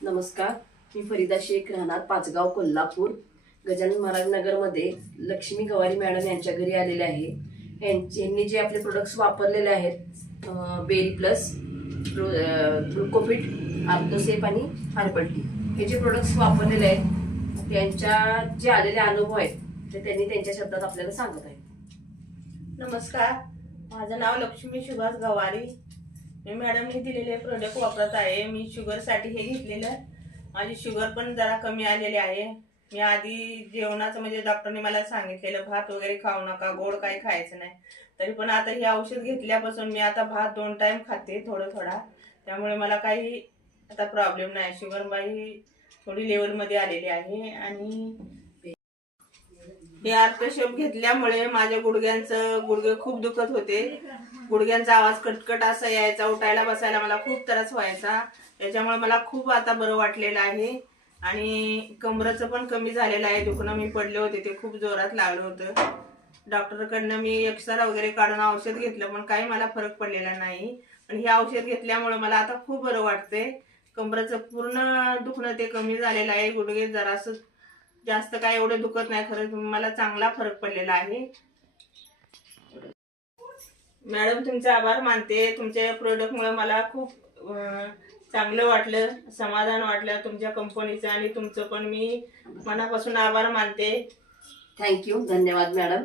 नमस्कार, मी फरीदा शेख, राहणार पाचगाव, कोल्हापूर. गजानन महाराज नगरमध्ये लक्ष्मी गवारी मॅडम यांच्या घरी आलेले आहे. यांनी जे आपले प्रोडक्ट्स वापरलेले आहेत, बेरी प्लस, ग्लुकोफिट, आर्थोसेप आणि हार्पल्टी, हे जे प्रोडक्ट्स वापरलेले आहेत त्यांच्या जे आलेले अनुभव आहेत ते त्यांनी त्यांच्या शब्दात आपल्याला सांगत आहेत. नमस्कार, माझं नाव लक्ष्मी सुभाष गवारी. मी मॅडमने दिलेले प्रोडक्ट वापरत आहे. मी शुगरसाठी हे घेतलेलं. माझी शुगर पण जरा कमी आलेली आहे. मी आधी जेवणाचं म्हणजे डॉक्टरने मला सांगितलेलं भात वगैरे खाऊ नका, गोड काही खायचं नाही. तरी पण आता हे औषध घेतल्यापासून मी आता भात 2 टाइम खाते, थोडा. त्यामुळे मला काही आता प्रॉब्लेम नाही. शुगर माझी थोडी लेवलमध्ये आलेली आहे. आणि हे आर्थोसेप घेतल्यामुळे माझ्या गुडघे खूप दुखत होते. गुडघ्यांचा आवाज कटकट असा यायचा, उठायला बसायला मला खूप त्रास व्हायचा. त्याच्यामुळे मला खूप आता बरं वाटलेलं आहे. आणि कमरेचं पण कमी झालेलं आहे. दुखणं मी पडले होते ते खूप जोरात लागलं होतं. डॉक्टरकडनं मी एक्सरा वगैरे काढून औषध घेतलं, पण काही मला फरक पडलेला नाही. आणि हे औषध घेतल्यामुळे मला आता खूप बरं वाटतंय. कमरेचं पूर्ण दुखणं ते कमी झालेलं आहे. गुडघे जरासं जास्त काय एवढं दुखत नाही. खरंच मला चांगला फरक पडलेला आहे. मॅडम, तुमचे आभार मानते. तुमच्या प्रोडक्टमुळे मला खूप चांगलं वाटलं, समाधान वाटलं तुमच्या कंपनीचं. आणि तुमचं पण मी मनापासून आभार मानते. थँक्यू, धन्यवाद मॅडम.